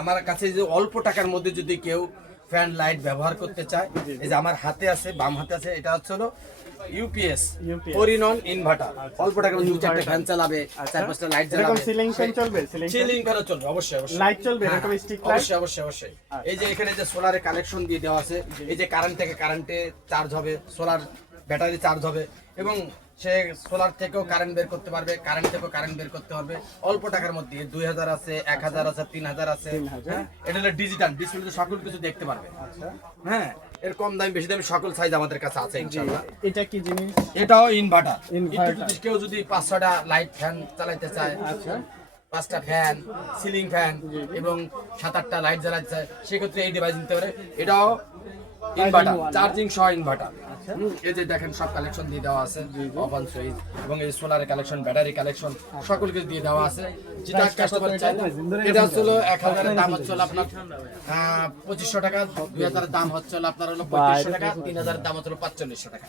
আমার কাছে যে অল্প টাকার মধ্যে যদি কেউ ফ্যান লাইট ব্যবহার করতে চায়, এই যে আমার হাতে আছে, বাম হাতে আছে, এটা হচ্ছে হলো ইউপিএস পরিনন ইনভার্টার। অল্প টাকার মধ্যে 2-4টা ফ্যান চালাবে, 4-5টা লাইট জ্বালাবে। এরকম সিলিং ফ্যান চলবে? সিলিং ফ্যানও চলবে, অবশ্যই অবশ্যই। লাইট চলবে এরকম স্টিক লাইট? অবশ্যই অবশ্যই অবশ্যই। এই যে এখানে যে সোলারে কানেকশন দিয়ে দেওয়া আছে, এই যে কারেন্ট থেকে কারেন্টে চার্জ হবে, সোলার ব্যাটারি চার্জ হবে, এবং সে সোলার থেকেও কারেন্ট বের করতে পারবে, কারেন্ট থেকেও কারেন্ট বের করতে পারবে অল্প টাকার মধ্যে। 2000 আছে, 1000 আছে, 3000 আছে। হ্যাঁ, এটা হলো ডিজিটাল ডিসপ্লেতে সকল কিছু দেখতে পারবে। হ্যাঁ, এর কম দামি বেশি দামি সকল সাইজ আমাদের কাছে আছে ইনশাআল্লাহ। এটা কি জিনিস? এটাও ইনভার্টার। একটু কেউ যদি 5-6টা লাইট ফ্যান চালাতে চায়, আচ্ছা, 5টা ফ্যান, সিলিং ফ্যান এবং 7-8টা লাইট জ্বালাতে চায়, সেক্ষেত্রে এই ডিভাইস নিতে পারে। এটাও ইনভার্টার, চার্জিং সহ ইনভার্টার। এই যে দেখেন সব কালেকশন দিয়ে দেওয়া আছে, অফ অন সুইচ এবং এই সোলারের কালেকশন, ব্যাটারি কালেকশন সকল কিছু দিয়ে দেওয়া আছে। যেটা কাস্টমার চায়, এটা হচ্ছে 1000 এর দাম হচ্ছে আপনার 2500 টাকা, 2000 এর দাম হচ্ছে আপনার হলো 3500 টাকা, 3000 এর দাম হচ্ছে 4500 টাকা।